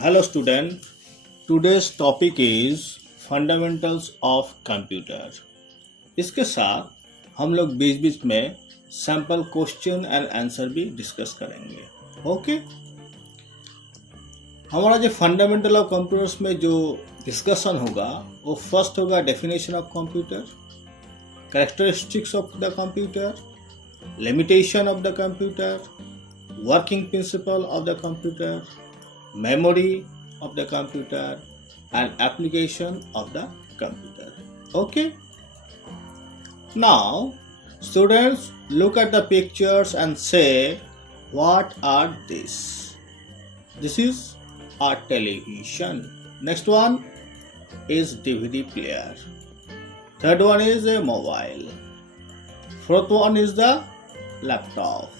Hello student, today's topic is fundamentals of computer। इसके साथ हम लोग बीच बीच में सैम्पल क्वेश्चन एंड आंसर भी डिस्कस करेंगे। ओके, हमारा जो फंडामेंटल ऑफ कंप्यूटर्स में जो डिस्कशन होगा वो फर्स्ट होगा definition of computer, characteristics of the computer, limitation of the computer, working principle of the computer, memory of the computer and application of the computer. Okay, now students look at the pictures and say what are these. This is a television. Next one is DVD player. Third one is a mobile. Fourth one is the laptop.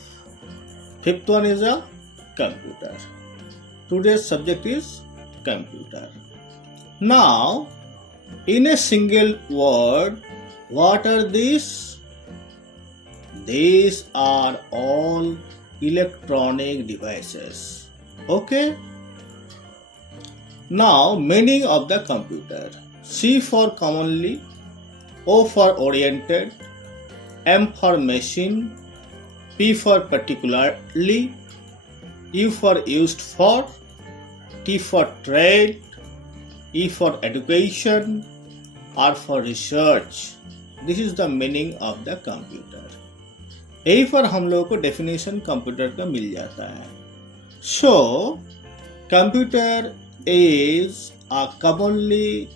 Fifth one is a computer. Today's subject is computer. Now, in a single word, what are these? These are all electronic devices. Okay? Now, meaning of the computer. C for commonly, O for oriented, M for machine, P for particularly, U for used for, T for trade, E for education, R for research. This is the meaning of the computer. यही पर हम लोगों को definition computer का मिल जाता है। So, computer is a commonly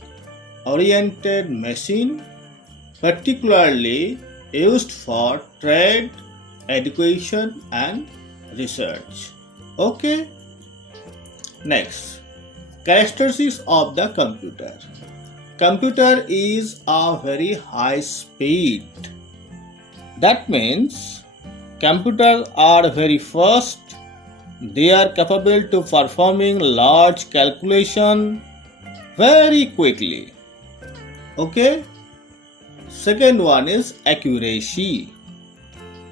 oriented machine, particularly used for trade, education and research. Okay. Next, characteristics of the computer. Computer is a very high speed. That means computers are very fast. They are capable to performing large calculation very quickly. Okay. Second one is accuracy.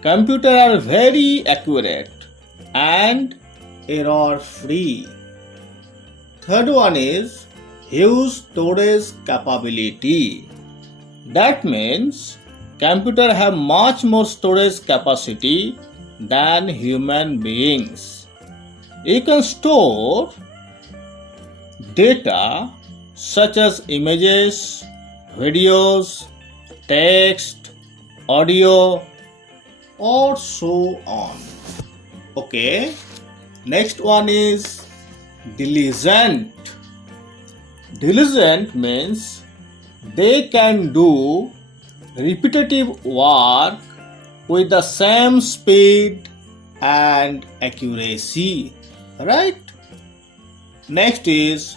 Computers are very accurate and error free. Third one is huge storage capability. That means computers have much more storage capacity than human beings. You can store data such as images, videos, text, audio, or so on. Okay. Next one is diligent. Diligent means they can do repetitive work with the same speed and accuracy. Right? Next is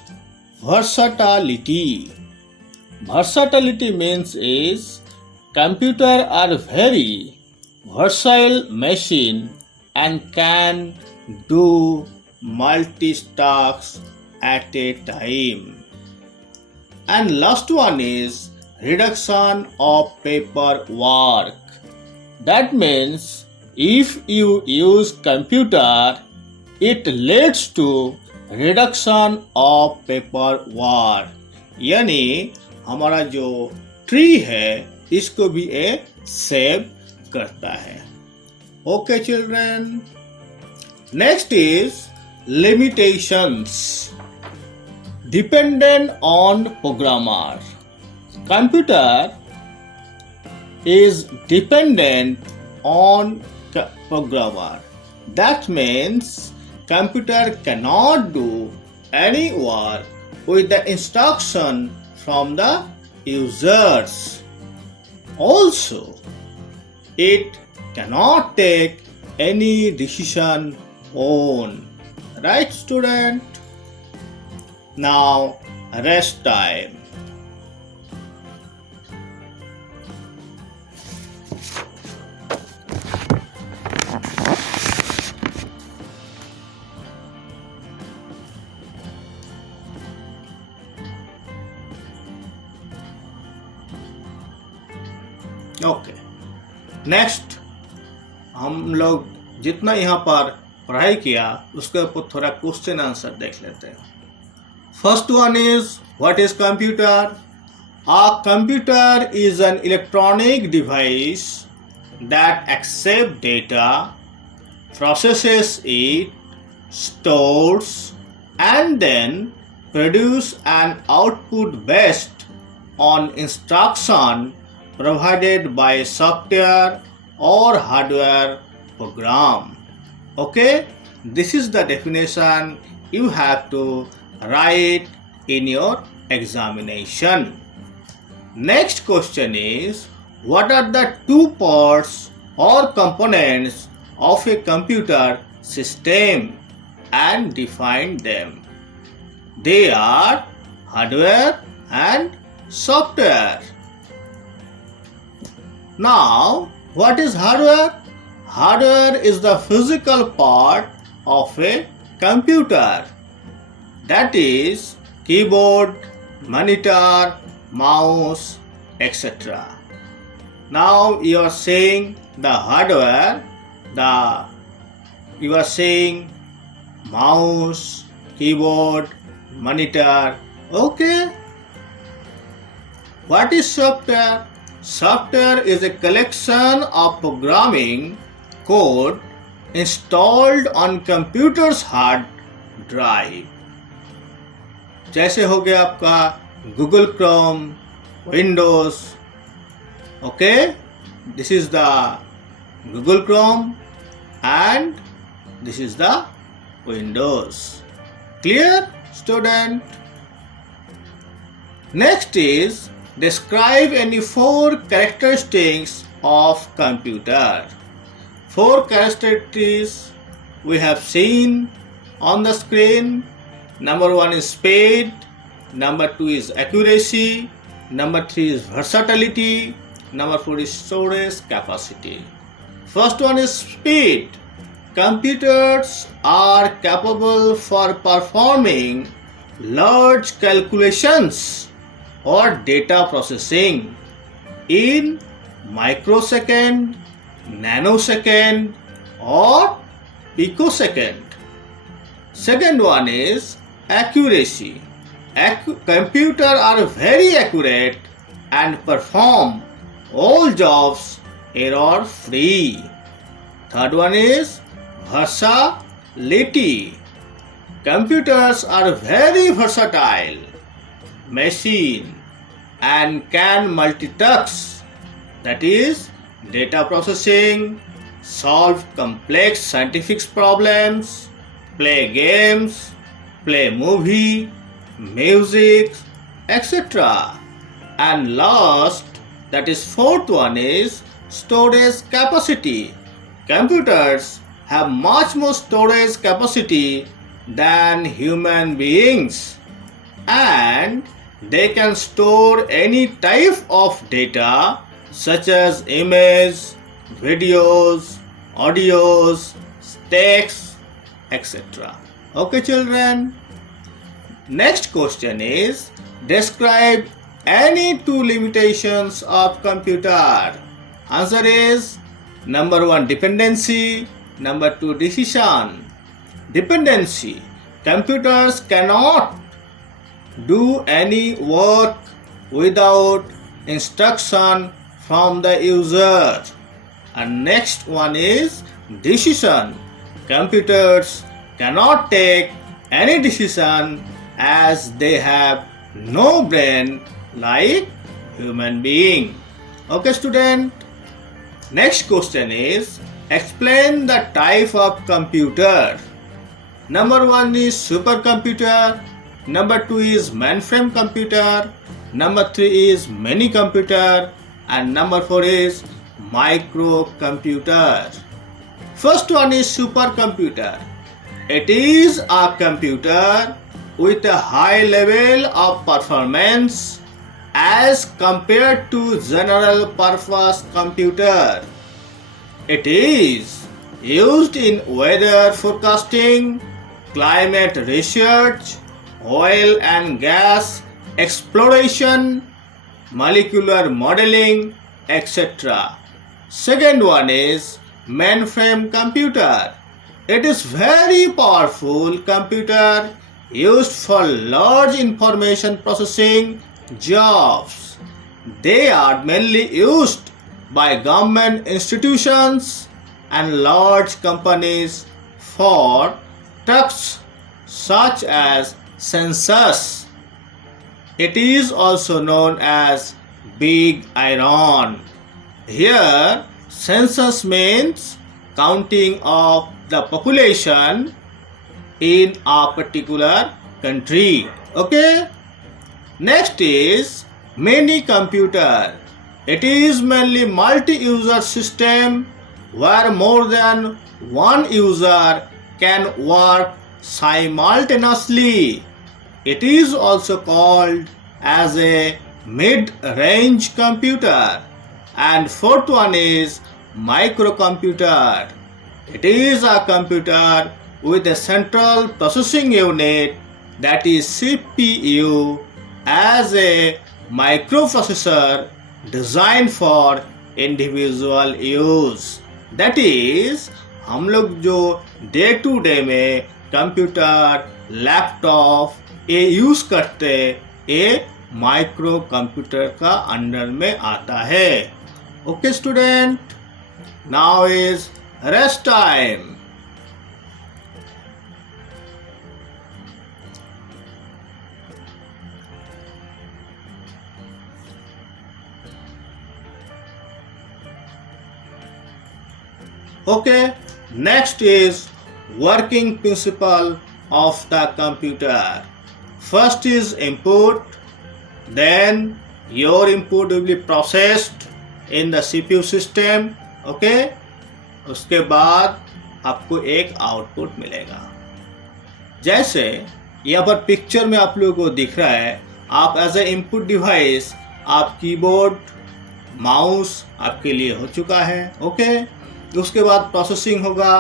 versatility. Versatility means is computers are very versatile machine and can do multi-tasks at a time. And last one is reduction of paperwork. That means if you use computer, it leads to reduction of paperwork. यानी हमारा जो ट्री है इसको भी ये सेव करता है. Okay, children. Next is limitations. Dependent on programmer. Computer is dependent on programmer. That means computer cannot do any work with the instruction from the users. Also, it cannot take any decision on. Right, student? Now, rest time. Okay. Next, हम लोग जितना यहाँ पर पढ़ाई किया उसके ऊपर थोड़ा क्वेश्चन आंसर देख लेते हैं। First one is, what is computer? A computer is an electronic device that accepts data, processes it, stores, and then produce an output based on instruction provided by software or hardware program. Okay, this is the definition you have to write in your examination. Next question is, what are the two parts or components of a computer system and define them? They are hardware and software. Now, what is hardware? Hardware is the physical part of a computer. That is keyboard, monitor, mouse, etc. Now you are saying the hardware, you are saying mouse, keyboard, monitor. Okay. What is software? Software is a collection of programming code installed on computer's hard drive. जैसे हो गया आपका Google Chrome, Windows. Okay, this is the Google Chrome and this is the Windows. Clear, student? Next is, describe any 4 characteristics of computer. 4 characteristics we have seen on the screen. Number 1 is speed, number 2 is accuracy, number 3 is versatility, number 4 is storage capacity. First one is speed. Computers are capable for performing large calculations or data processing in microsecond, nanosecond or picosecond. Second one is accuracy. Computers are very accurate and perform all jobs error free. Third one is versatility. Computers are very versatile machine and can multitask, that is data processing, solve complex scientific problems, play games, play movie, music, etc. And last, that is fourth one is storage capacity. Computers have much more storage capacity than human beings, and they can store any type of data such as image, videos, audios, text, etc. Okay, children. Next question is, describe any 2 limitations of computer. Answer is number 1 dependency, number 2 decision. Dependency. Computers cannot do any work without instruction from the user. And next one is decision. Computers cannot take any decision as they have no brain like human being. Okay, student. Next question is, explain the type of computer. Number 1 is supercomputer, number 2 is mainframe computer, number 3 is mini computer, and number 4 is microcomputer. First one is supercomputer. It is a computer with a high level of performance as compared to general purpose computer. It is used in weather forecasting, climate research, oil and gas exploration, molecular modeling, etc. Second one is mainframe computer. It is very powerful computer used for large information processing jobs. They are mainly used by government institutions and large companies for tasks such as census. It is also known as big iron. Here, census means counting of the population in a particular country. Okay. Next is mini computer. It is mainly multi-user system where more than one user can work simultaneously. It is also called as a mid-range computer. And fourth one is microcomputer. It is a computer with a central processing unit, that is CPU, as a microprocessor designed for individual use. That is, हम लोग जो day to day में computer, laptop ये यूज करते, ये micro computer का अंडर में आता है. Okay student, now is rest time. Okay, next is working principle of the computer. First is input, then your input will be processed in the CPU system. Okay, उसके बाद आपको एक आउटपुट मिलेगा. जैसे यहाँ पर पिक्चर में आप लोगों को दिख रहा है, आप एज ए इनपुट डिवाइस आप कीबोर्ड, माउस आपके लिए हो चुका है. ओके, उसके बाद प्रोसेसिंग होगा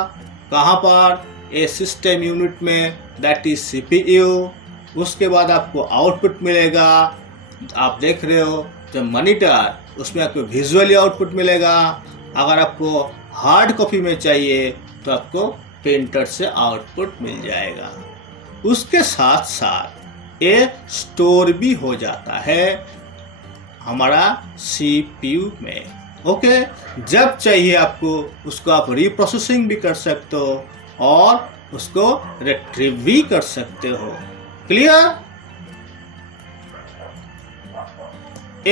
कहाँ पर, ए सिस्टम यूनिट में, दैट इज CPU. उसके बाद आपको आउटपुट मिलेगा. आप देख रहे हो जो मॉनिटर, उसमें आपको विजुअली आउटपुट मिलेगा. अगर आपको हार्ड कॉपी में चाहिए तो आपको प्रिंटर से आउटपुट मिल जाएगा. उसके साथ साथ ये स्टोर भी हो जाता है हमारा CPU में. ओके, जब चाहिए आपको उसको आप रीप्रोसेसिंग भी कर सकते हो और उसको रिट्रीव भी कर सकते हो. Clear?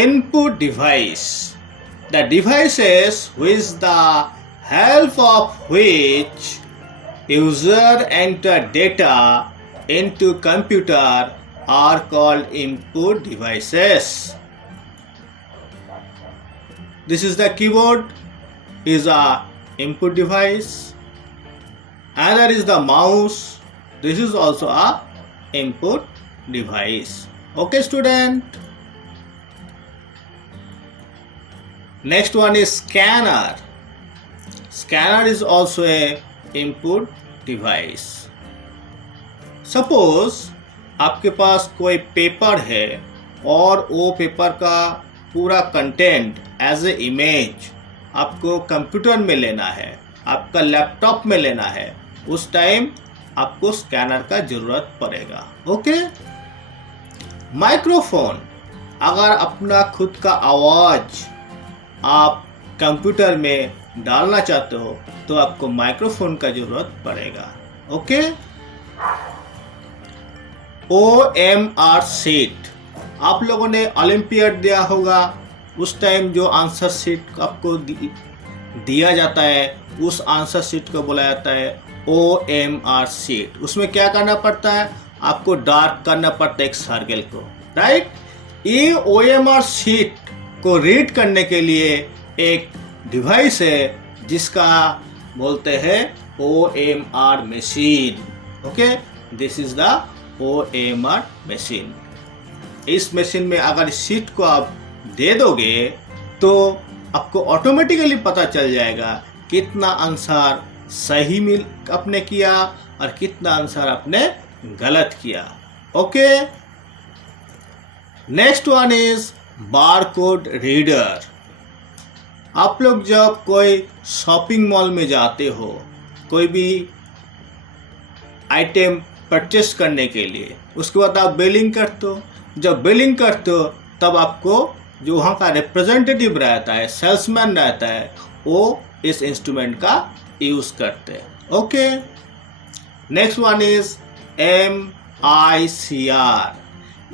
Input device, the devices with the help of which user enter data into computer are called input devices. This is the keyboard, is a input device. And there is the mouse. This is also a input device. Okay, student. Next one is scanner. Scanner is also a input device. Suppose आपके पास कोई पेपर है और वो पेपर का पूरा content as a image आपको कंप्यूटर में लेना है, आपका लैपटॉप में लेना है, उस टाइम आपको स्कैनर का जरूरत पड़ेगा. ओके. माइक्रोफोन, अगर अपना खुद का आवाज आप कंप्यूटर में डालना चाहते हो तो आपको माइक्रोफोन का जरूरत पड़ेगा. ओके. OMR शीट, आप लोगों ने ओलंपियाड दिया होगा, उस टाइम जो आंसर शीट आपको दिया जाता है उस आंसर शीट को बोला जाता है OMR शीट. उसमें क्या करना पड़ता है, आपको डार्क करना पड़ता है एक सर्कल को, राइट. ये OMR शीट को रीड करने के लिए एक डिवाइस है जिसका बोलते हैं OMR machine. Okay, this is the OMR machine. इस मशीन में अगर इस शीट को आप दे दोगे तो आपको ऑटोमेटिकली पता चल जाएगा कितना आंसर सही मिल आपने किया और कितना आंसर आपने गलत किया. Okay. Next one is barcode reader. आप लोग जब कोई शॉपिंग मॉल में जाते हो, कोई भी आइटम परचेस करने के लिए। उसके बाद आप बिलिंग करते हो। जब बिलिंग करते हो तब आपको जो वहाँ का रिप्रेजेंटेटिव रहता है, सेल्समैन रहता है, वो इस इंस्ट्रूमेंट का यूज़ करते हैं। Okay, next one is MICR।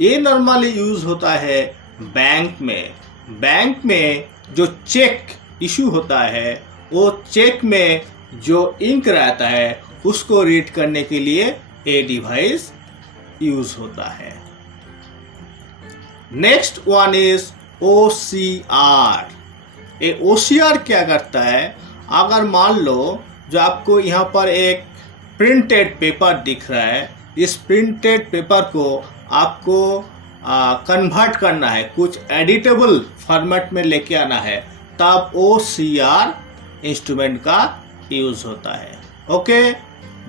ये नॉर्मली यूज़ होता है बैंक में। बैंक में जो चेक इशू होता है, वो चेक में जो इंक रहता है उसको रीड करने के लिए ये डिवाइस यूज होता है। Next one is OCR। ये OCR क्या करता है, अगर मान लो जो आपको यहाँ पर एक प्रिंटेड पेपर दिख रहा है, इस प्रिंटेड पेपर को आपको कन्वर्ट करना है, कुछ एडिटेबल फॉर्मेट में लेके आना है, तब OCR इंस्ट्रूमेंट का यूज होता है। Okay,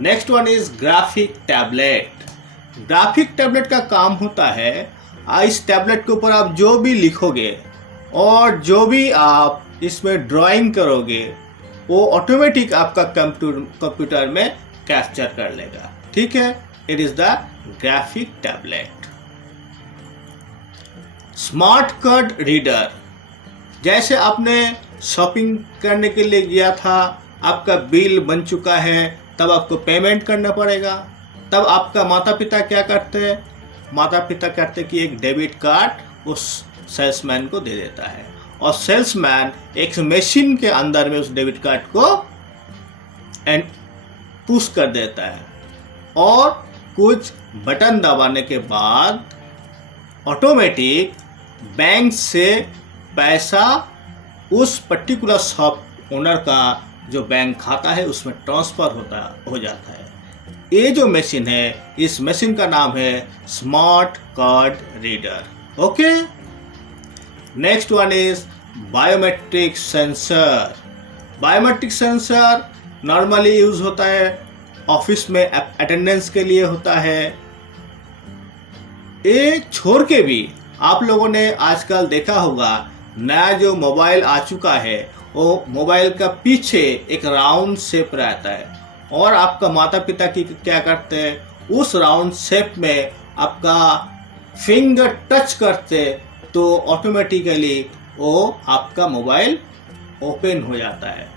next one is graphic tablet. Graphic tablet का काम होता है, इस टैबलेट के ऊपर आप जो भी लिखोगे और जो भी आप इसमें ड्राइंग करोगे वो ऑटोमेटिक आपका कंप्यूटर में कैप्चर कर लेगा। ठीक है, it is the graphic tablet. Smart card reader, जैसे आपने शॉपिंग करने के लिए गया था, आपका बिल बन चुका है, तब आपको पेमेंट करना पड़ेगा। तब आपका माता पिता क्या करते हैं, माता पिता कहते हैं कि एक डेबिट कार्ड उस सेल्समैन को दे देता है, और सेल्समैन एक मशीन के अंदर में उस डेबिट कार्ड को पुश कर देता है, और कुछ बटन दबाने के बाद ऑटोमेटिक बैंक से पैसा उस पर्टिकुलर शॉप ओनर का जो बैंक खाता है उसमें ट्रांसफर हो जाता है। ये जो मशीन है, इस मशीन का नाम है smart card reader. Okay, next one is biometric sensor. Biometric sensor normally use होता है ऑफिस में, अटेंडेंस के लिए होता है। ये छोड़ के भी आप लोगों ने आजकल देखा होगा, नया जो मोबाइल आ चुका है, वो मोबाइल का पीछे एक राउंड शेप रहता है, और आपका माता पिता की क्या करते हैं, उस राउंड शेप में आपका फिंगर टच करते तो ऑटोमेटिकली वो आपका मोबाइल ओपन हो जाता है।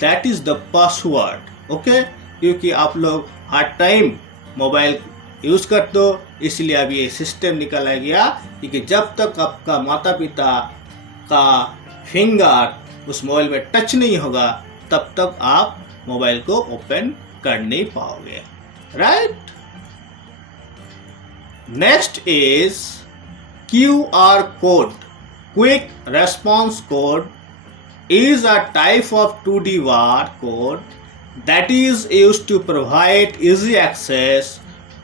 That is the password. Okay, क्योंकि आप लोग हर टाइम मोबाइल यूज करते हो, इसलिए अब ये सिस्टम निकाला गया कि जब तक आपका माता पिता का फिंगर उस मोबाइल में टच नहीं होगा, तब तक आप मोबाइल को ओपन कर नहीं पाओगे। Right, next is QR code. Quick response code is a type of 2D bar code that is used to provide easy access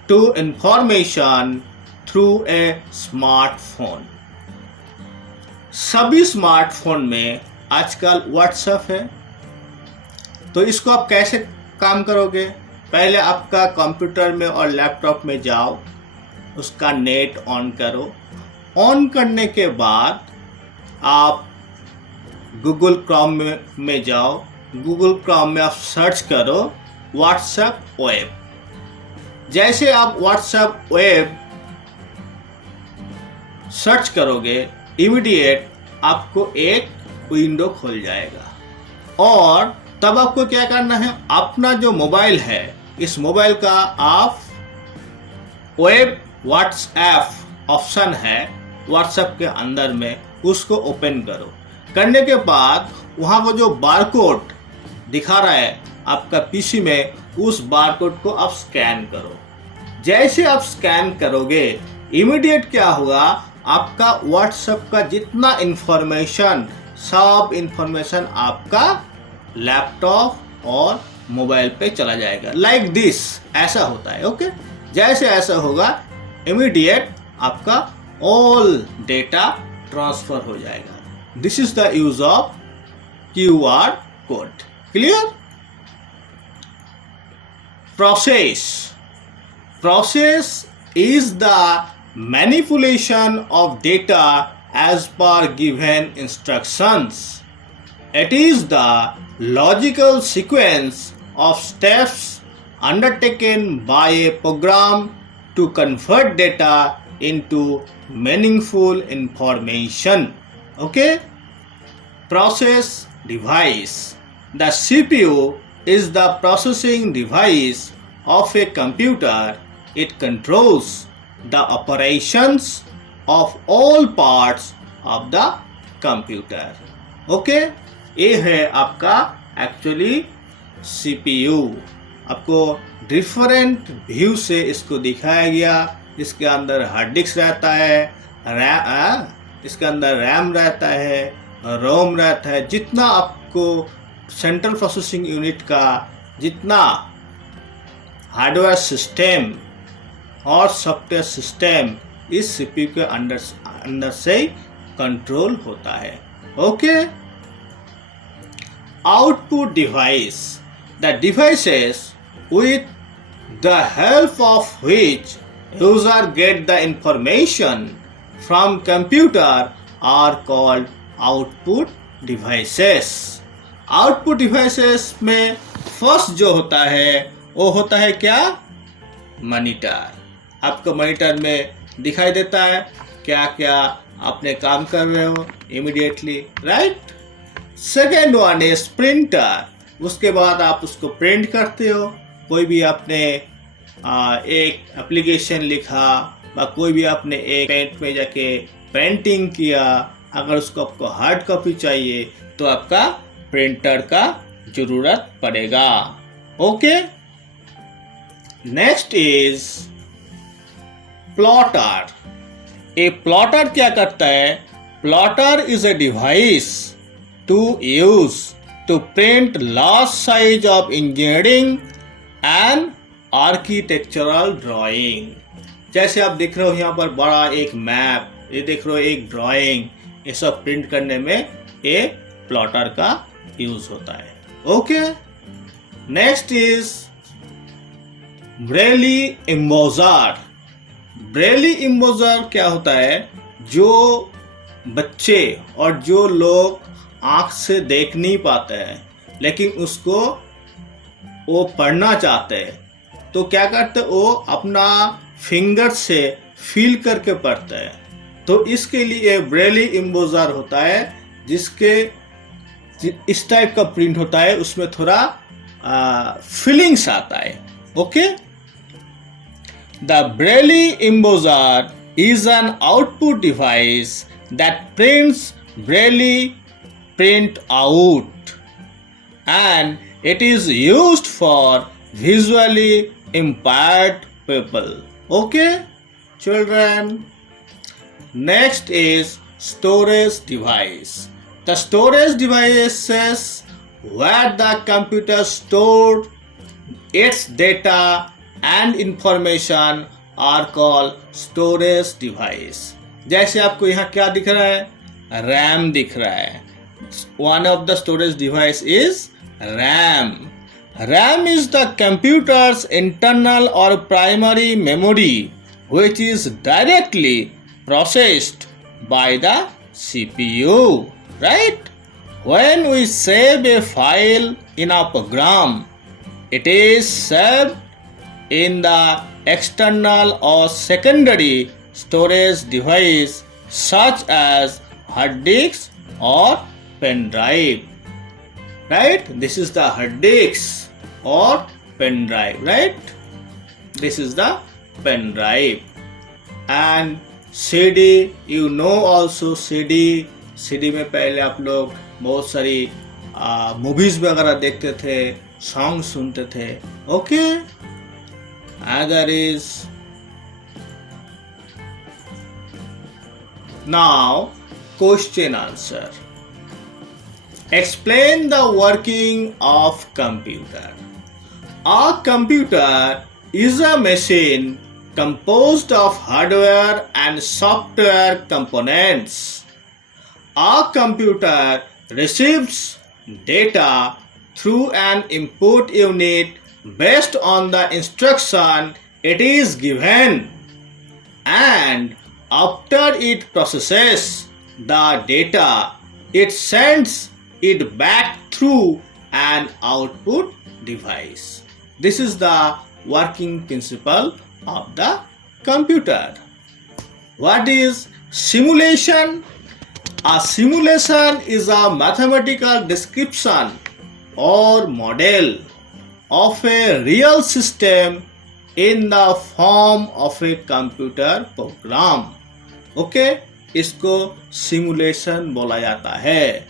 to information through a smartphone। सभी स्मार्टफोन में आजकल व्हाट्सएप है, तो इसको आप कैसे काम करोगे, पहले आपका कंप्यूटर में और लैपटॉप में जाओ, उसका नेट ऑन करो। ऑन करने के बाद आप गूगल क्रोम में जाओ, गूगल क्रोम में आप सर्च करो व्हाट्सएप वेब। जैसे आप व्हाट्सएप वेब सर्च करोगे, इमीडिएट आपको एक विंडो खुल जाएगा, और तब आपको क्या करना है, अपना जो मोबाइल है, इस मोबाइल का आप वेब व्हाट्सएप ऑप्शन है व्हाट्सएप के अंदर में, उसको ओपन करो। करने के बाद वहाँ को जो बारकोड दिखा रहा है आपका पीसी में, उस बारकोड को आप स्कैन करो। जैसे आप स्कैन करोगे, इमीडिएट क्या होगा, आपका व्हाट्सएप का जितना इंफॉर्मेशन, सब इंफॉर्मेशन आपका लैपटॉप और मोबाइल पे चला जाएगा। लाइक दिस, ऐसा होता है। ओके, जैसे ऐसा होगा, इमीडिएट आपका ऑल डेटा ट्रांसफर हो जाएगा। This is the use of QR code. Clear? Process is the manipulation of data as per given instructions. It is the logical sequence of steps undertaken by a program to convert data into meaningful information. Okay? Process device. The CPU is the processing device of a computer. It controls the operations of all parts of the computer. Okay? ये है आपका actually CPU. आपको different view से इसको दिखाया गया. इसके अंदर हार्ड डिस्क रहता है, इसके अंदर रैम रहता है, रोम रहता है. जितना आपको सेंट्रल प्रोसेसिंग यूनिट का जितना हार्डवेयर सिस्टम और सॉफ्टवेयर सिस्टम इस CPU के अंदर से कंट्रोल होता है. Okay. Output device. The devices with the help of which user get the information from computer are called output devices. Output devices में फर्स्ट जो होता है वो होता है क्या? मॉनिटर. आपको मॉनिटर में दिखाई देता है क्या क्या आपने काम कर रहे हो immediately, right. Second one is printer. उसके बाद आप उसको प्रिंट करते हो. कोई भी आपने एक एप्लीकेशन लिखा या कोई भी आपने एक पेंट में जाके पेंटिंग किया, अगर उसको आपको हार्ड कॉपी चाहिए तो आपका प्रिंटर का जरूरत पड़ेगा. Okay. Next is plotter. A plotter क्या करता है? Plotter is a device to use to print large size of engineering and architectural drawing. जैसे आप देख रहे हो यहाँ पर बड़ा एक मैप, ये देख रहे हो एक ड्राइंग, ये सब प्रिंट करने में ये प्लॉटर का यूज होता है. Okay. Next is braille embosser. Braille embosser क्या होता है? जो बच्चे और जो लोग आंख से देख नहीं पाते हैं लेकिन उसको वो पढ़ना चाहते हैं तो क्या करते? वो अपना फिंगर से फील करके पढ़ते हैं. तो इसके लिए ब्रेली इम्बोजर होता है जिसके इस टाइप का प्रिंट होता है, उसमें थोड़ा फीलिंग्स आता है. Okay. The braille embosser is an output device that prints braille print out and it is used for visually impaired people. Okay, children. Next is storage device. The storage devices where the computer stored its data and information are called storage device. जैसे आपको यहाँ क्या दिख रहा है? RAM दिख रहा है. One of the storage device is RAM. RAM is the computer's internal or primary memory which is directly processed by the CPU, right? When we save a file in a program, it is saved in the external or secondary storage device such as hard disk or pen drive, right? This is the hard disk or pen drive, right? This is the pen drive. And CD, you know also CD में पहले आप लोग बहुत सारी मूवीज वगैरह देखते थे, सॉन्ग सुनते थे. Okay. Other is now question answer. Explain the working of computer. A computer is a machine composed of hardware and software components. A computer receives data through an input unit based on the instruction it is given, and after it processes the data, it sends it back through an output device. This is the working principle of the computer. What is simulation? A simulation is a mathematical description or model of a real system in the form of a computer program. Okay, इसको simulation बोला जाता है.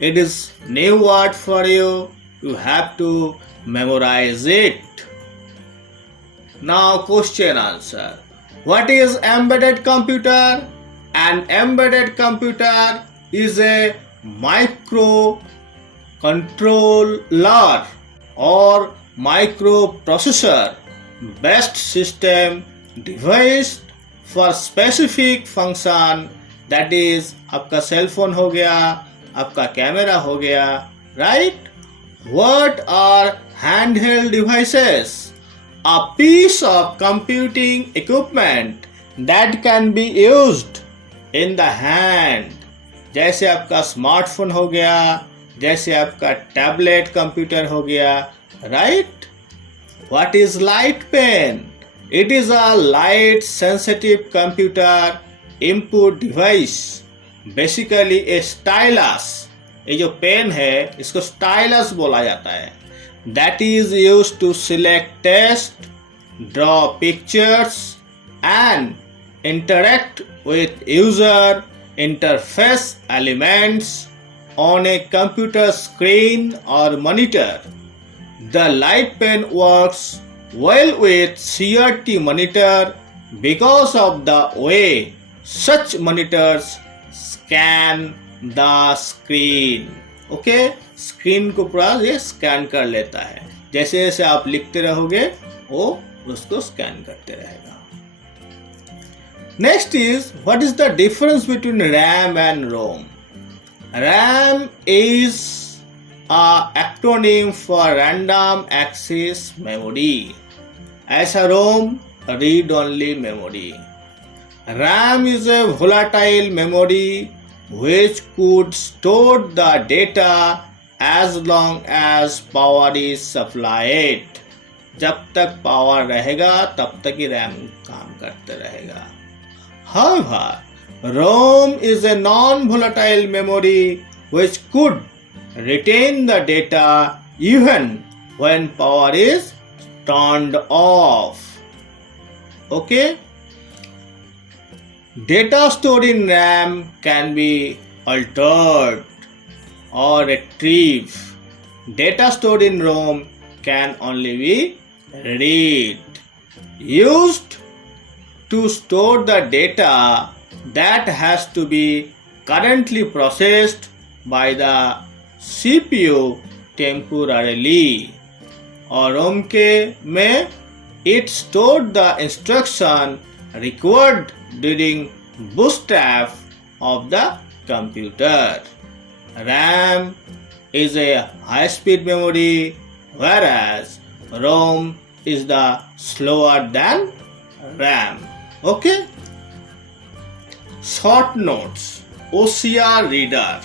It is new word for you. You have to memorize it. Now question answer. What is embedded computer? An embedded computer is a microcontroller or microprocessor based system devised for specific function. That is, आपका cell phone हो गया, आपका camera हो गया, right? What are handheld devices? A piece of computing equipment that can be used in the hand. जैसे आपका स्मार्टफोन हो गया, जैसे आपका टैबलेट कंप्यूटर हो गया, right? What is light pen? It is a light sensitive computer input device. Basically a stylus. ये जो पेन है इसको स्टाइलस बोला जाता है. That is used to select text, draw pictures and interact with user interface elements on a computer screen or monitor. The light pen works well with CRT monitor because of the way such monitors scan the screen. Okay? Screen को पूरा ये स्कैन कर लेता है. जैसे जैसे आप लिखते रहोगे वो उसको स्कैन करते रहेगा. Next is, what is the difference between RAM and ROM? RAM is a acronym for random access memory. ऐसा ROM read only memory. RAM is a volatile memory which could store the data as long as power is supplied. जब तक पावर रहेगा तब तक ही रैम काम करते रहेगा. However, ROM is a non-volatile memory which could retain the data even when power is turned off. Okay? Data stored in RAM can be altered or retrieved. Data stored in ROM can only be read. Used to store the data that has to be currently processed by the CPU temporarily. और ROM के में it stored the instruction required during bootstrap of the computer. RAM is a high-speed memory, whereas ROM is the slower than RAM. Okay? Short notes. OCR reader.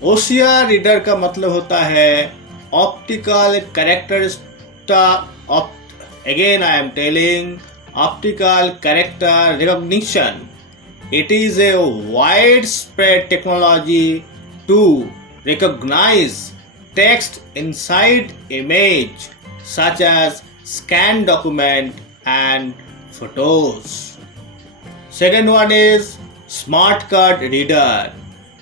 OCR reader का मतलब होता है optical character. Again I am telling, optical character recognition. It is a widespread technology to recognize text inside image such as scanned document and photos. Second one is smart card reader.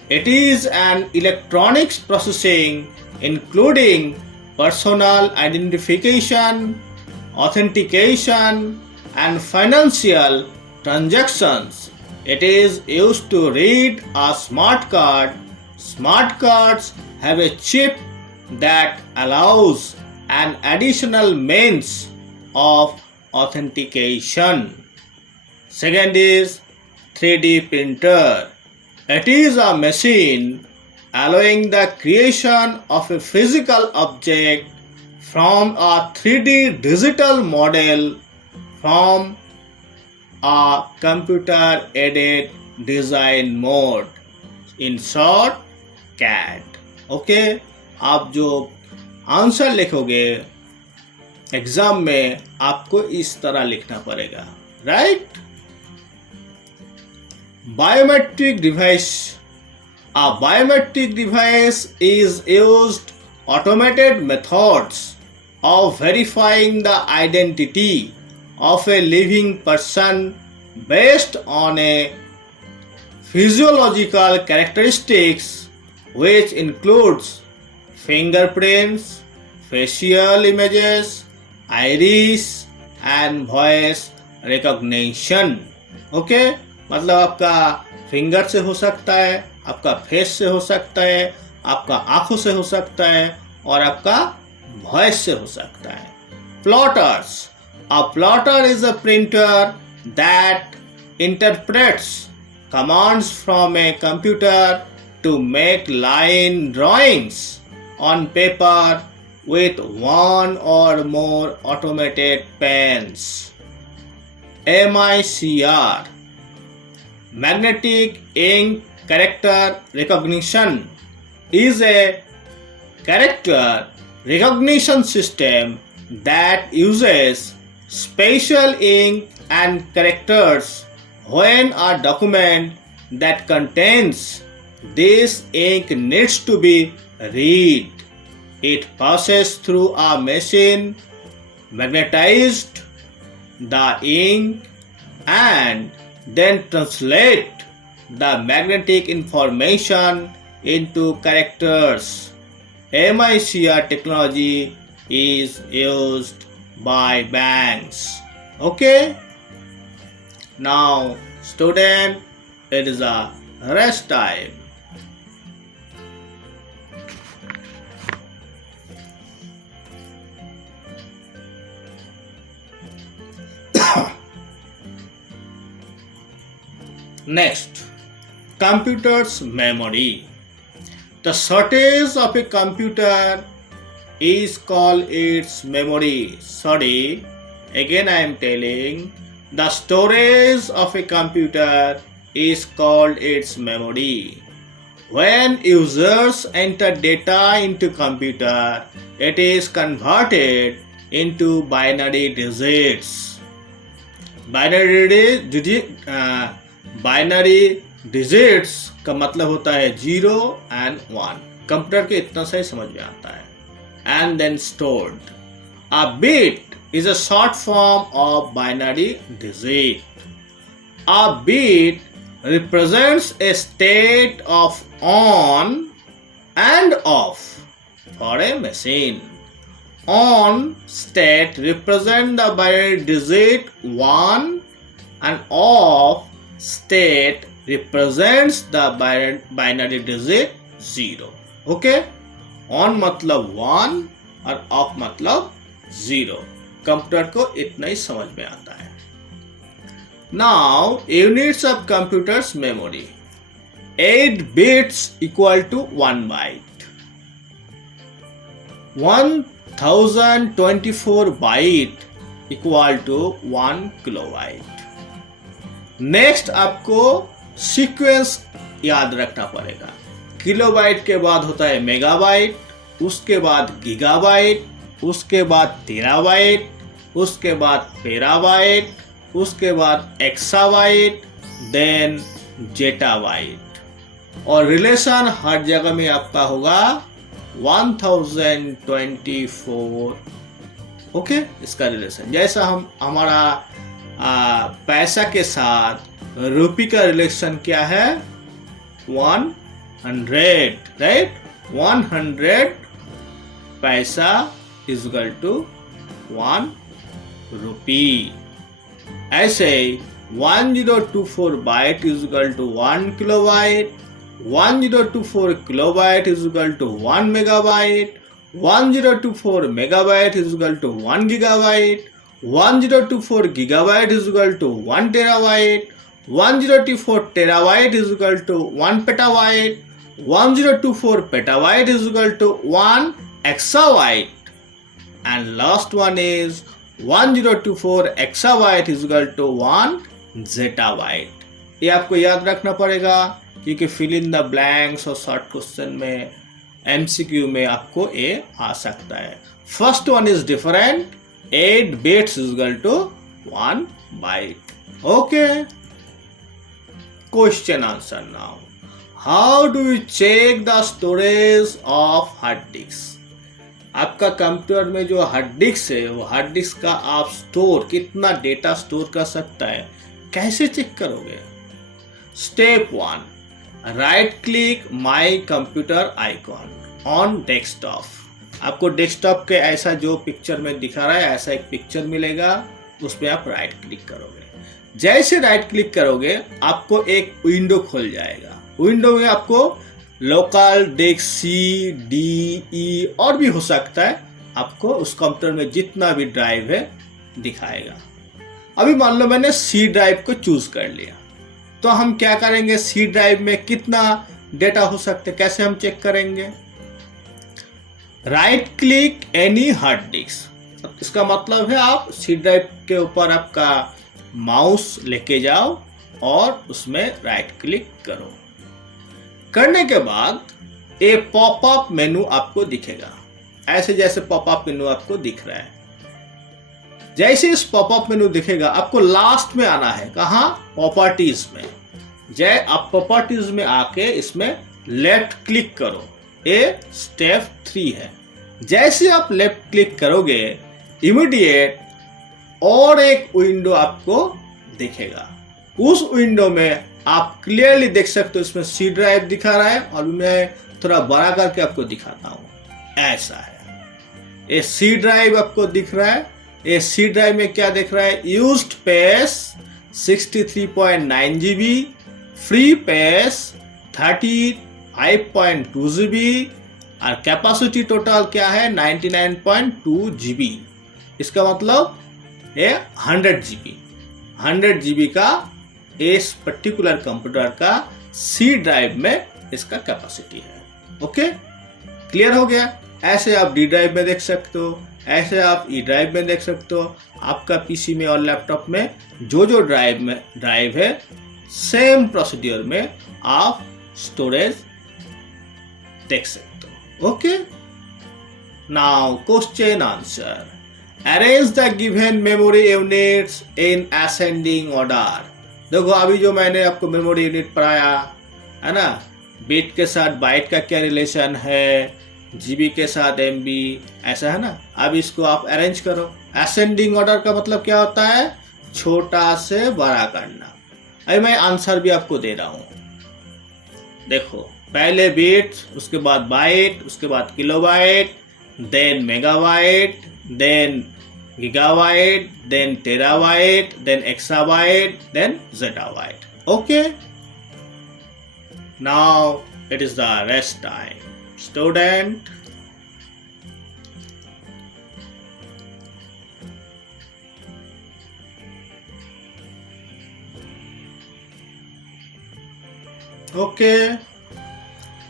It is an electronics processing including personal identification, authentication and financial transactions. It is used to read a smart card. Smart cards have a chip that allows an additional means of authentication. Second is 3D printer. It is a machine allowing the creation of a physical object from a 3D digital model from a computer-aided design mode. In short, CAD. Okay? आप जो आंसर लिखोगे एग्जाम में आपको इस तरह लिखना पड़ेगा, right? Biometric device. A biometric device is used automated methods of verifying the identity of a living person based on a physiological characteristics which includes fingerprints, facial images, iris and voice recognition. Okay, मतलब आपका फिंगर से हो सकता है, आपका फेस से हो सकता है, आपका आंखों से हो सकता है और आपका वॉइस से हो सकता है. Plotters. A plotter is a printer that interprets commands from a computer to make line drawings on paper with one or more automated pens. MICR. Magnetic Ink Character Recognition is a character recognition system that uses special ink and characters when a document that contains this ink needs to be read. It passes through a machine, magnetized the ink, and then translate the magnetic information into characters. MICR technology is used by banks. Okay? Now, student, it is a rest time. Next, computer's memory. The shortage of a computer is called its memory. Sorry, again I am telling, the storage of a computer is called its memory. When users enter data into computer, it is converted into binary digits. Binary digits का मतलब होता है 0 and 1. कंप्यूटर के इतना सा ही समझ में आता है. And then stored. A bit is a short form of binary digit. A bit represents a state of on and off for a machine. On state represent the binary digit 1 and off state represents the binary digit 0. Okay? On मतलब 1 और off मतलब 0. कंप्यूटर को इतना ही समझ में आता है. Now, units of computer's memory. 8 bits equal to 1 byte. 1024 byte equal to 1 kilobyte. Next आपको सीक्वेंस याद रखना पड़ेगा. किलोबाइट के बाद होता है मेगाबाइट, उसके बाद गीगाबाइट, उसके बाद टेराबाइट, उसके बाद पेराबाइट, उसके बाद एक्साबाइट, देन जेटाबाइट. और रिलेशन हर जगह में आपका होगा 1024. ओके, इसका रिलेशन जैसा हम हमारा पैसा के साथ रुपी का रिलेशन क्या है? 100, राइट? 100 पैसा इज इक्वल टू 1 रुपी. ऐसे 1024 byte is equal to 1 kilobyte. 1024 kilobyte is equal to 1 megabyte. 1024 megabyte is equal to 1 gigabyte. 1024 gigabyte is equal to 1 terabyte. 1024 terabyte is equal to 1 petabyte. 1024 petabyte is equal to 1 exabyte. And last one is 1024 exabyte is equal to 1 zettabyte. ये आपको याद रखना पड़ेगा क्योंकि fill in the blanks और short question में MCQ में आपको ये आ सकता है. First one is different 8 bits is equal to 1 byte. Okay. Question answer now. How do we check the storage of hard disk? आपका कंप्यूटर में जो हार्ड डिस्क है वो हार्ड डिस्क का आप स्टोर कितना डेटा स्टोर कर सकता है, कैसे चेक करोगे? स्टेप 1, right click my computer icon on desktop. आपको डेस्कटॉप के ऐसा जो पिक्चर में दिखा रहा है ऐसा एक पिक्चर मिलेगा, उस पर आप राइट क्लिक करोगे. जैसे राइट क्लिक करोगे आपको एक विंडो खुल जाएगा. विंडो में आपको local disk C D E और भी हो सकता है, आपको उस कंप्यूटर में जितना भी ड्राइव है दिखाएगा. अभी मान लो मैंने सी ड्राइव को चूज कर लिया, तो हम क्या करेंगे, सी ड्राइव में कितना डेटा हो सकता है कैसे हम चेक करेंगे? Right click any hard disk. इसका मतलब है आप सी ड्राइव के ऊपर आपका माउस लेके जाओ और उसमें राइट क्लिक करो. करने के बाद एक पॉपअप मेनू आपको दिखेगा, ऐसे जैसे पॉपअप मेनू आपको दिख रहा है. जैसे इस पॉपअप मेनू दिखेगा आपको लास्ट में आना है. कहाँ? प्रॉपर्टीज में. जय आप प्रॉपर्टीज में आके इसमें लेफ्ट क्लिक करो. ये स्टेप 3 है. जैसे आप लेफ्ट क्लिक करोगे इमीडिएट और एक विंडो आपको दिखेगा. उस विंडो में आप क्लियरली देख सकते हो इसमें सी ड्राइव दिखा रहा है, और मैं थोड़ा बड़ा करके आपको दिखाता हूं. ऐसा है, ये सी ड्राइव आपको दिख रहा है. ये सी ड्राइव में क्या दिख रहा है? Used space 63.9 GB, free space 35.2 GB और कैपेसिटी टोटल क्या है? 99.2 GB. इसका मतलब ये 100 GB का इस पर्टिकुलर कंप्यूटर का सी ड्राइव में इसका कैपेसिटी है. ओके, क्लियर हो गया? ऐसे आप डी ड्राइव में देख सकते हो, ऐसे आप ई ड्राइव में देख सकते हो. आपका पीसी में और लैपटॉप में जो ड्राइव है सेम प्रोसीड्यूर में आप स्टोरेज देख सकते हो. Okay, now question answer. Arrange the given memory units in ascending order. देखो अभी जो मैंने आपको मेमोरी यूनिट पढ़ाया है ना, बिट के साथ बाइट का क्या रिलेशन है, जीबी के साथ एमबी, ऐसा है ना. अब इसको आप अरेंज करो. असेंडिंग ऑर्डर का मतलब क्या होता है? छोटा से बड़ा करना. अभी मैं आंसर भी आपको दे रहा हूं. देखो, पहले बिट, उसके बाद बाइट, उसके बाद kilobyte, then megabyte, then gigabyte, then terabyte, then exabyte, then zettabyte. Okay, now it is the rest time. Student, okay,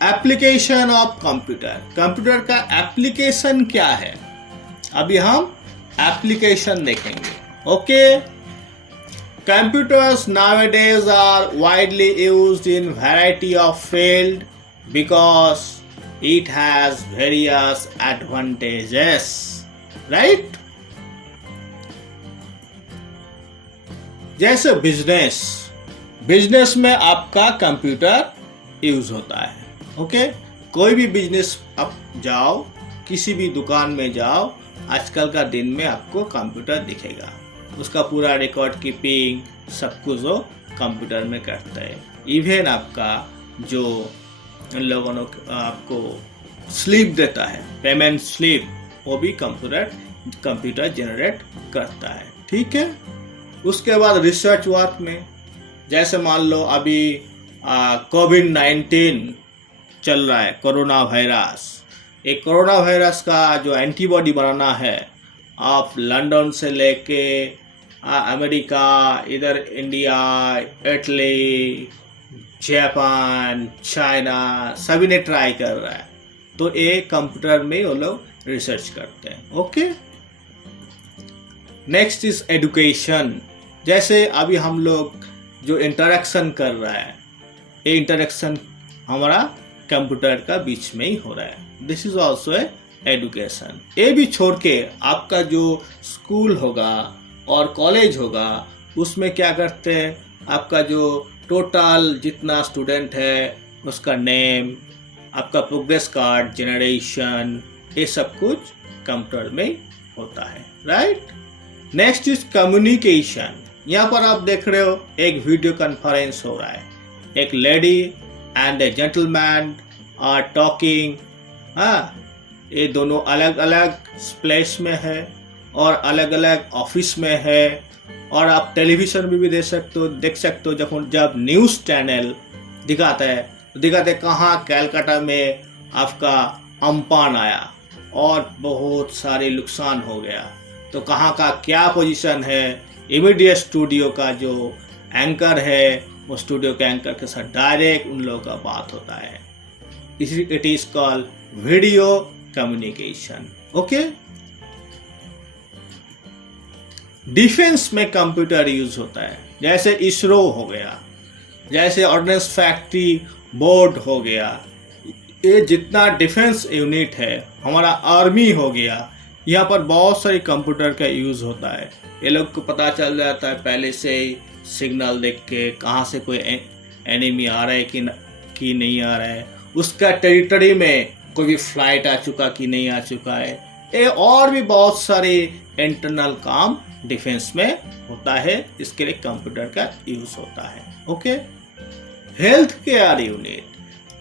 application of computer. Computer का एप्लीकेशन क्या है, अभी हम एप्लीकेशन देखेंगे. Okay, computers nowadays are widely used in variety of field because it has various advantages, right? जैसे बिजनेस में आपका computer use होता है. ओके, कोई भी बिजनेस आप जाओ, किसी भी दुकान में जाओ, आजकल का दिन में आपको कंप्यूटर दिखेगा. उसका पूरा रिकॉर्ड कीपिंग सब कुछ वो कंप्यूटर में करता है. इवन आपका जो इन लोगों ने आपको स्लिप देता है, पेमेंट स्लिप, वो भी कंप्यूटर जनरेट करता है. ठीक है. उसके बाद रिसर्च वर्क में, जैसे मान लो अभी कोविड-19 चल रहा है, कोरोना वायरस. एक कोरोना वायरस का जो एंटीबॉडी बनाना है, आप लंदन से लेके अमेरिका, इधर इंडिया, इटली, जापान, चाइना, सभी ने ट्राई कर रहा है. तो ये कंप्यूटर में वो लोग रिसर्च करते हैं. Okay, next is education. जैसे अभी हम लोग जो इंटरेक्शन कर रहा है, ये इंटरेक्शन हमारा कंप्यूटर का बीच में ही हो रहा है. This is also a education. ये भी छोड़ के आपका जो स्कूल होगा और कॉलेज होगा उसमें क्या करते हैं, आपका जो टोटल जितना स्टूडेंट है उसका नेम, आपका प्रोग्रेस कार्ड जनरेशन, ये सब कुछ कंप्यूटर में होता है, राइट। Next is communication. यहाँ पर आप देख रहे हो एक वीडियो कॉन्फ्रेंस हो रहा है, एक lady and a gentleman are talking. हाँ, ये दोनों अलग अलग प्लेस में है और अलग अलग ऑफिस में है, और आप टेलीविजन में भी देख सकते हो जब न्यूज़ चैनल दिखाता है तो दिखाते कहाँ कैलकाटा में आपका अम्फान आया और बहुत सारे नुकसान हो गया, तो कहाँ का क्या पोजीशन है। इमीडिएट स्टूडियो का जो एंकर है वो स्टूडियो के एंकर के साथ डायरेक्ट उन लोगों का बात होता है। It is called video communication. Okay, defence में कंप्यूटर यूज होता है, जैसे इसरो हो गया, जैसे ऑर्डिनेंस फैक्ट्री बोर्ड हो गया, ये जितना डिफेंस यूनिट है, हमारा आर्मी हो गया, यहाँ पर बहुत सारी कंप्यूटर का यूज होता है। ये लोग को पता चल जाता है पहले से ही सिग्नल देख के कहाँ से कोई एनिमी आ रहा है कि नहीं आ रहा है, उसका टेरिटरी में कोई भी फ्लाइट आ चुका कि नहीं आ चुका है। ये और भी बहुत सारे इंटरनल काम डिफेंस में होता है, इसके लिए कंप्यूटर का यूज होता है। Okay, health care unit.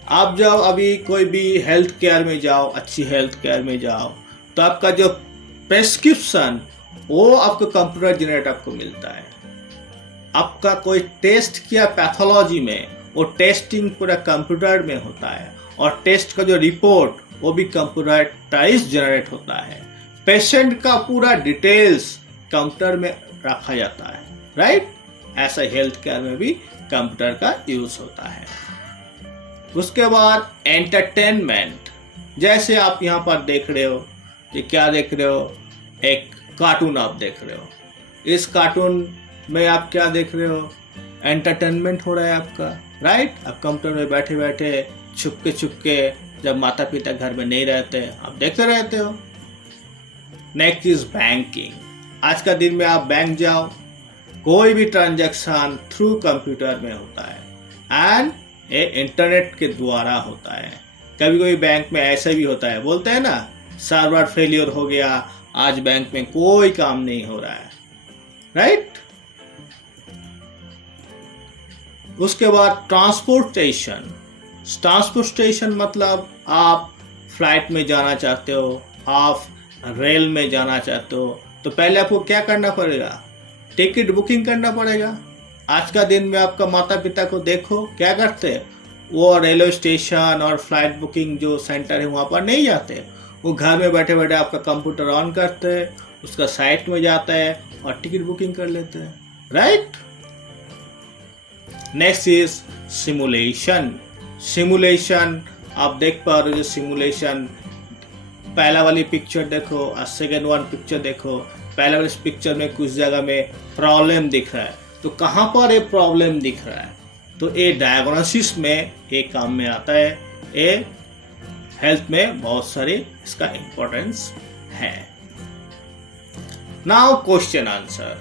आप जब अभी कोई भी हेल्थ केयर में जाओ, अच्छी हेल्थ केयर में जाओ, तो आपका जो प्रेस्क्रिप्शन वो आपको कंप्यूटर जनरेट आपको मिलता है। आपका कोई टेस्ट किया पैथोलॉजी में, वो टेस्टिंग पूरा कंप्यूटर में होता है, और टेस्ट का जो रिपोर्ट वो भी कंप्यूटराइज जनरेट होता है। पेशेंट का पूरा डिटेल्स कंप्यूटर में रखा जाता है, राइट। ऐसा हेल्थ केयर में भी कंप्यूटर का यूज होता है। उसके बाद एंटरटेनमेंट, जैसे आप यहाँ पर देख रहे हो, ये क्या देख रहे हो, एक कार्टून आप देख रहे हो। इस कार्टून में आप क्या देख रहे हो, एंटरटेनमेंट हो रहा है आपका, राइट। आप कंप्यूटर में बैठे बैठे छुपके जब माता पिता घर में नहीं रहते आप देखते रहते हो। Next is banking. आज का दिन में आप बैंक जाओ, कोई भी ट्रांजैक्शन थ्रू कंप्यूटर में होता है एंड ये इंटरनेट के द्वारा होता है। कभी कभी बैंक में ऐसा भी होता है, बोलते हैं ना सर्वर फेलियर हो गया, आज बैंक में कोई काम नहीं हो रहा है, राइट। उसके बाद ट्रांसपोर्टेशन। ट्रांसपोर्टेशन मतलब आप फ्लाइट में जाना चाहते हो, आप रेल में जाना चाहते हो, तो पहले आपको क्या करना पड़ेगा, टिकट बुकिंग करना पड़ेगा। आज का दिन में आपका माता पिता को देखो क्या करते हैं, वो रेलवे स्टेशन और फ्लाइट बुकिंग जो सेंटर है वहाँ पर नहीं जाते, वो घर में बैठे बैठे आपका कंप्यूटर ऑन करते हैं, उसका साइट में जाता है और टिकट बुकिंग कर लेते हैं, right. Next is simulation. Simulation आप देख पा रहे हो, जो सिमुलेशन पहला वाली पिक्चर देखो और सेकेंड वन पिक्चर देखो। पहले वाली पिक्चर में कुछ जगह में प्रॉब्लम दिख रहा है, तो कहाँ पर ये प्रॉब्लम दिख रहा है, तो ये डायग्नोसिस में ये काम में आता है। ये हेल्थ में बहुत सारे इसका इम्पोर्टेंस है। Now question answer.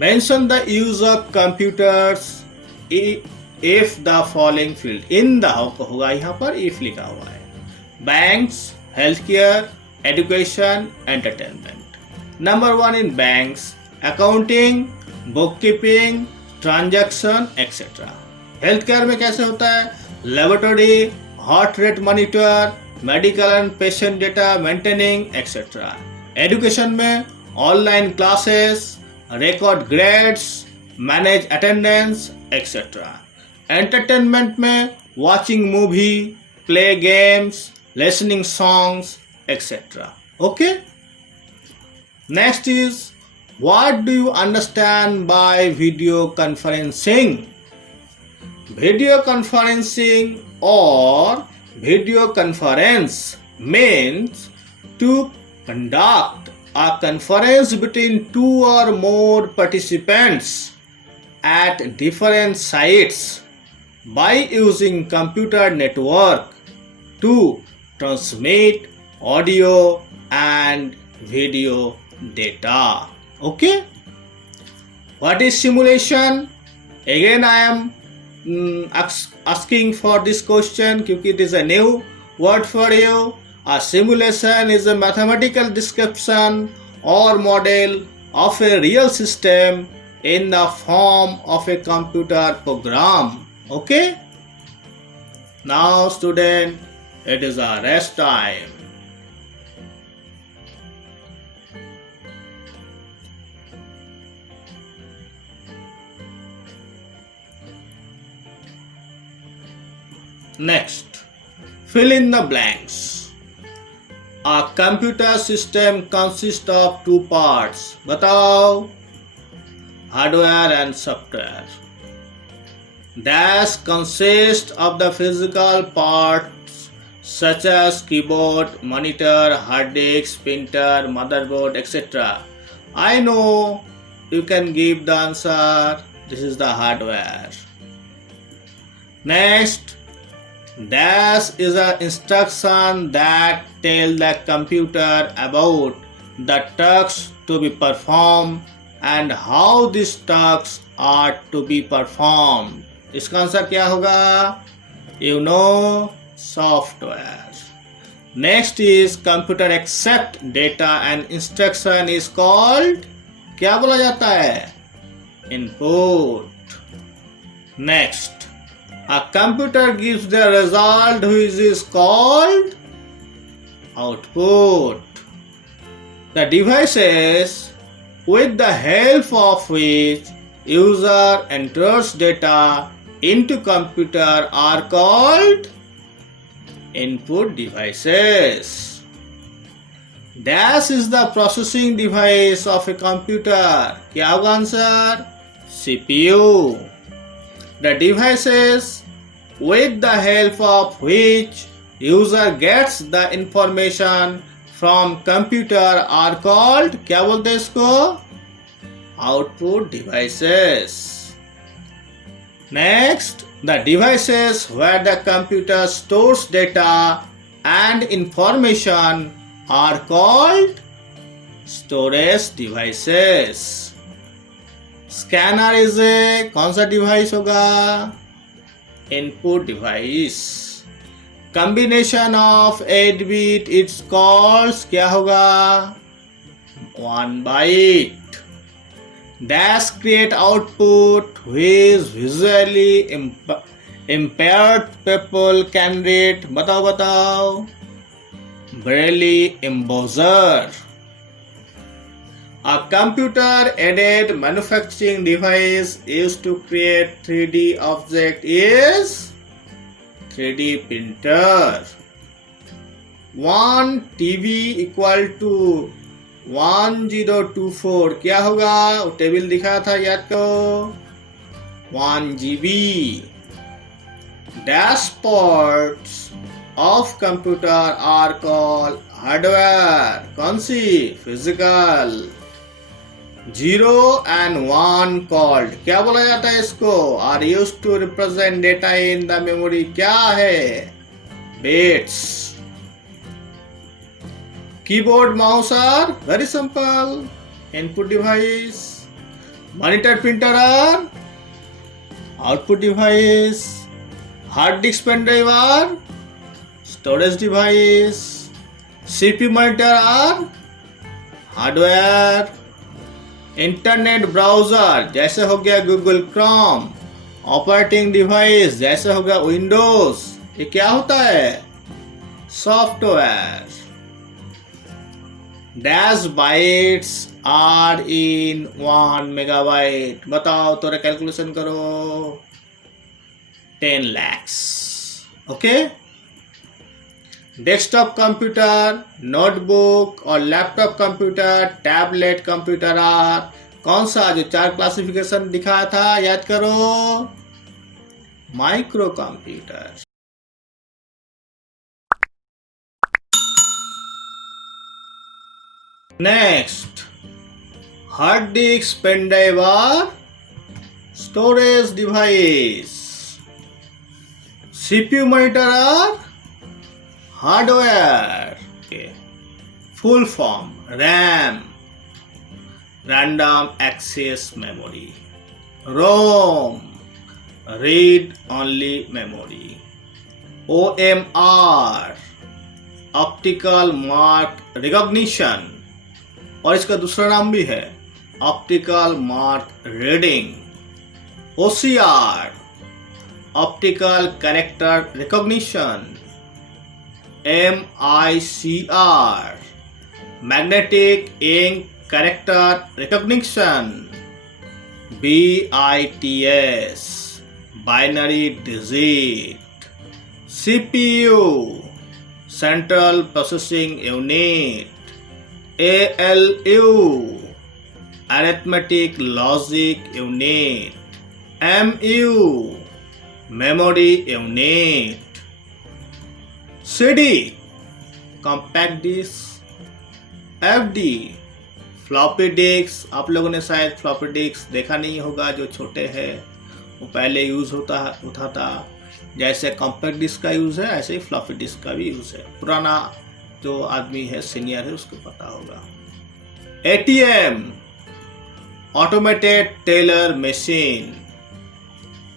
Mention the use of computers if the following field in the होगा, यहाँ पर इफ लिखा हुआ है। Banks, health care, education, entertainment. Number 1 in banks, accounting, book keeping, transaction etcetera. Health care में कैसे होता है, laboratory, heart rate monitor, medical and patient data maintaining etcetera. Education में online classes, record grades, manage attendance etcetera. Entertainment में watching movie, play games, listening songs, etc. Okay? Next is, what do you understand by video conferencing? Video conferencing or video conference means to conduct a conference between two or more participants at different sites by using computer network to transmit audio and video data. Okay. What is simulation? Again I am asking for this question because it is a new word for you. A simulation is a mathematical description or model of a real system in the form of a computer program. Okay? Now student, it is a rest time. Next, fill in the blanks. A computer system consists of two parts. बताओ. Hardware and software. That consist of the physical parts such as keyboard, monitor, hard disk, printer, motherboard, etc. I know you can give the answer. This is the hardware. Next, dash is an instruction that tell the computer about the tasks to be performed and how these tasks are to be performed. इसका आंसर क्या होगा? You know, software. Next is computer accept data and instruction is called, क्या बोला जाता है? Input. Next, a computer gives the result which is called output. The devices with the help of which user enters data into computer are called input devices. Dash is the processing device of a computer. क्या होगा answer? CPU. The devices with the help of which user gets the information from computer are called, क्या बोलते हैं इसको? Output devices. Next, the devices where the computer stores data and information are called storage devices. Scanner is a कौन सा डिवाइस होगा? Input device. Combination of 8 bit it's called क्या होगा? 1 byte. Dash create output which visually impaired people can read. बताओ. Braille embosser. A computer-aided manufacturing device used to create 3D object is 3D printer. 1 TB equal to 1024 क्या होगा? वो टेबल दिखा था, याद करो. 1 GB. Dashboards of computer are called hardware. कौन सी? Physical. 0 and 1 called क्या बोला जाता है इसको? Are used to represent data in the memory. क्या है? Bits. Keyboard, mouse are very simple. Input device. Monitor, printer are output device. Hard disk, pen drive are storage device. CPU, monitor are hardware. Internet browser जैसे हो गया Google Chrome. Operating device जैसे हो गया विंडोज. ये क्या होता है? Software. Dash bytes are in 1 megabyte. बताओ, थोड़ा कैलकुलेशन करो. 10 lakhs. Okay. Desktop computer, notebook और laptop computer, tablet computer are कौन सा? जो 4 क्लासिफिकेशन दिखाया था, याद करो. Micro computer. Next, hard disk, pen drive are storage device. CPU, monitor are hardware. Okay. full form RAM, random access memory. ROM, read only memory. OMR, optical mark recognition, और इसका दूसरा नाम भी है optical mark reading. OCR, optical character recognition. MICR, magnetic ink character recognition. BITS, binary digit. CPU, central processing unit. ALU, arithmetic logic unit. MU, memory unit. CD, compact disc. FD, floppy disk. आप लोगों ने शायद floppy disk देखा नहीं होगा, जो छोटे हैं, वो पहले यूज होता था. जैसे कॉम्पैक्ट डिस्क का यूज है, ऐसे ही फ्लॉपी डिस्क का भी यूज है. पुराना जो आदमी है, सीनियर है, उसको पता होगा. ATM, automated teller machine.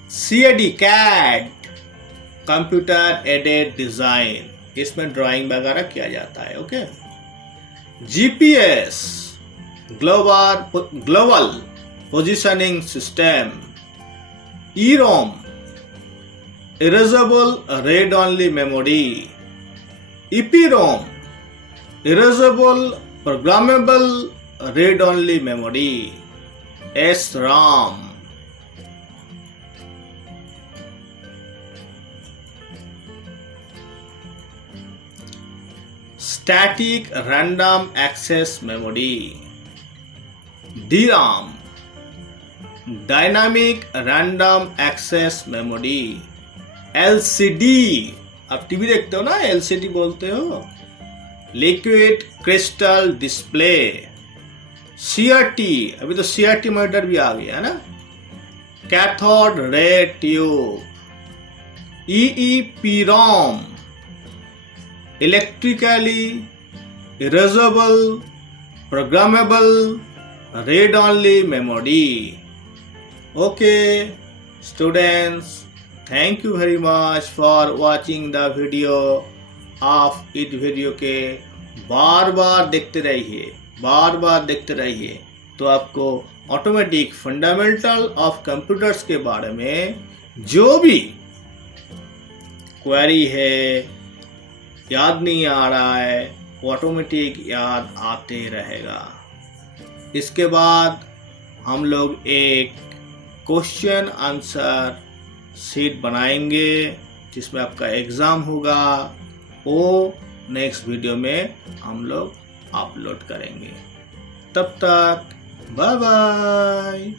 CAD, computer aided design. इसमें ड्राइंग वगैरह किया जाता है. Okay. GPS, global positioning system. EROM, erasable read only memory. EPROM, erasable programmable read only memory. SRAM, static random access memory. DRAM, dynamic random access memory. LCD, आप टीवी देखते हो ना, LCD बोलते हो. Liquid crystal display. CRT, अभी तो CRT monitor भी आ गया है ना. Cathode ray tube. EEPROM, electrically erasable programmable read only memory. Okay students, thank you very much for watching the video. आप इस वीडियो के बार बार देखते रहिए तो आपको ऑटोमेटिक फंडामेंटल ऑफ कंप्यूटर्स के बारे में जो भी क्वेरी है, याद नहीं आ रहा है, वो ऑटोमेटिक याद आते रहेगा. इसके बाद हम लोग एक क्वेश्चन आंसर शीट बनाएंगे जिसमें आपका एग्ज़ाम होगा. वो नेक्स्ट वीडियो में हम लोग अपलोड करेंगे. तब तक बाय बाय.